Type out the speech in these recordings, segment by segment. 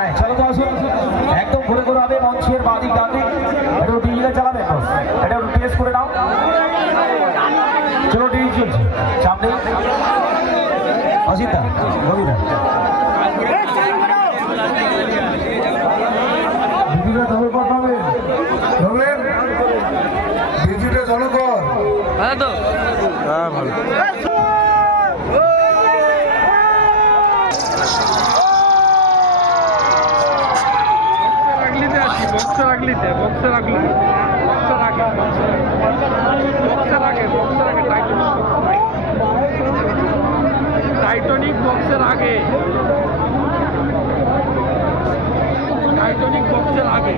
হ্যাঁ চলো তো আসুন, একদম ঘুরে ঘুরে হবে মঞ্চের বাদিক ডানদিক। একটু ডিজিটাল চালাবেন, এটা একটু টেস্ট করে নাও। চলো ডিজি চলছে, চাপ নেই। অসিতা রবিদা দিদিরা তবে পাঠাবে ধরবেন ডিজিটা চালু কর। ভালো তো? হ্যাঁ ভালো। টাইটানিক বক্সের আগে, টাইটানিক বক্সের আগে।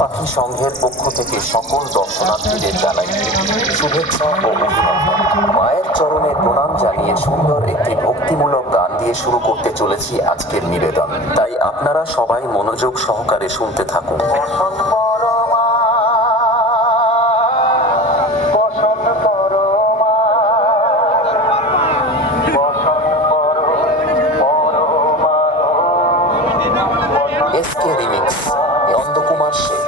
পাখি সংঘের পক্ষ থেকে সকল দর্শনার্থীদের জানাই শুভেচ্ছা ও অভিনন্দন। মায়ের চরণে প্রণাম জানিয়ে সুন্দর একটি ভক্তিমূলক গান দিয়ে শুরু করতে চলেছি আজকের নিবেদন, তাই আপনারা সবাই মনোযোগ সহকারে শুনতে থাকুন। SK remix, Nandakumar Sheikh.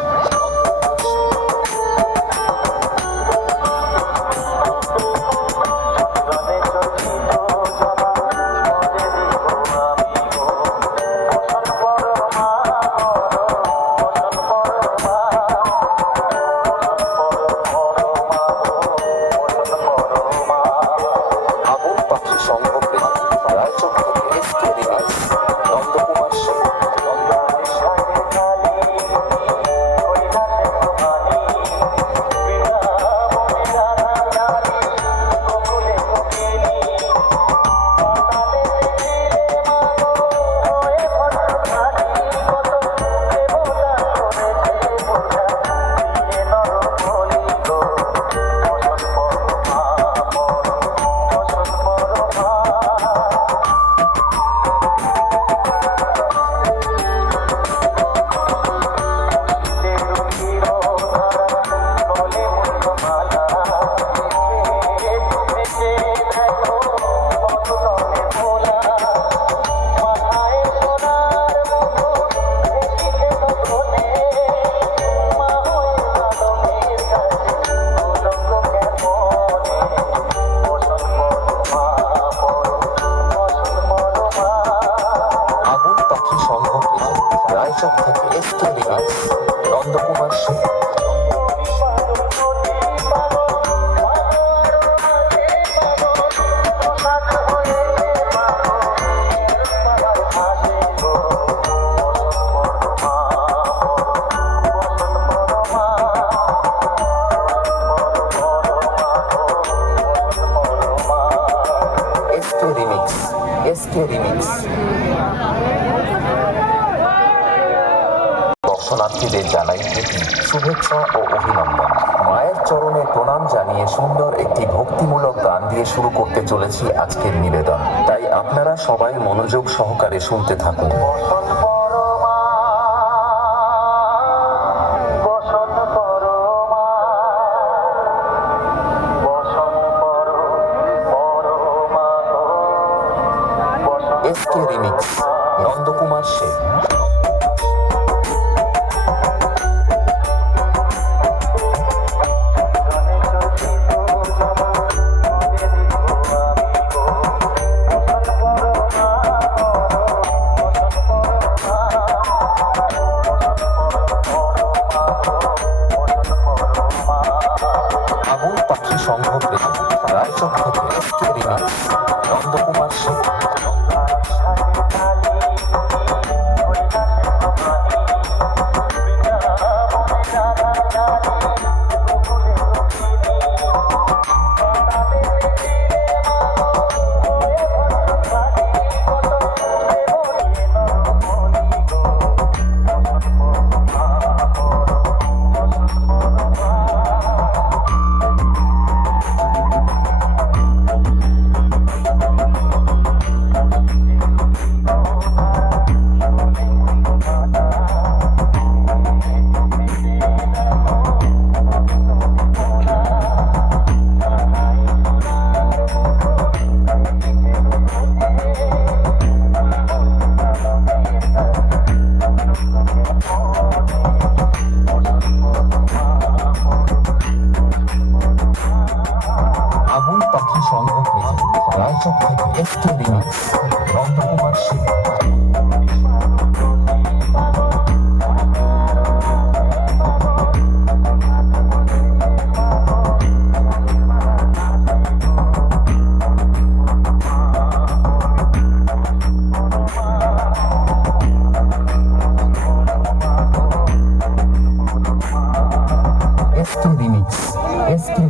আগুন পাখি সংঘ রায়চক থেকে SK রিমিক্স, নন্দকুমার শেখ। রায়চক থেকে SK remix, Nandakumar Sheikh. SK remix. দর্শনার্থীদের জানাই প্রীতি, শুভেচ্ছা ও অভিনন্দন। মায়ের চরণে প্রণাম জানিয়ে সুন্দর একটি ভক্তিমূলক গান দিয়ে শুরু করতে চলেছি আজকের নিবেদন, তাই আপনারা সবাই মনোযোগ সহকারে শুনতে থাকুন। SK remix, Nandakumar Sheikh. আগুন পাখি সংঘ রায়চক থেকে এসকে রিমিক্স, নন্দকুমার শেখ। আগুন পাখি সংঘ রায়চক থেকে SK remix, Nandakumar Sheikh. SK remix, SK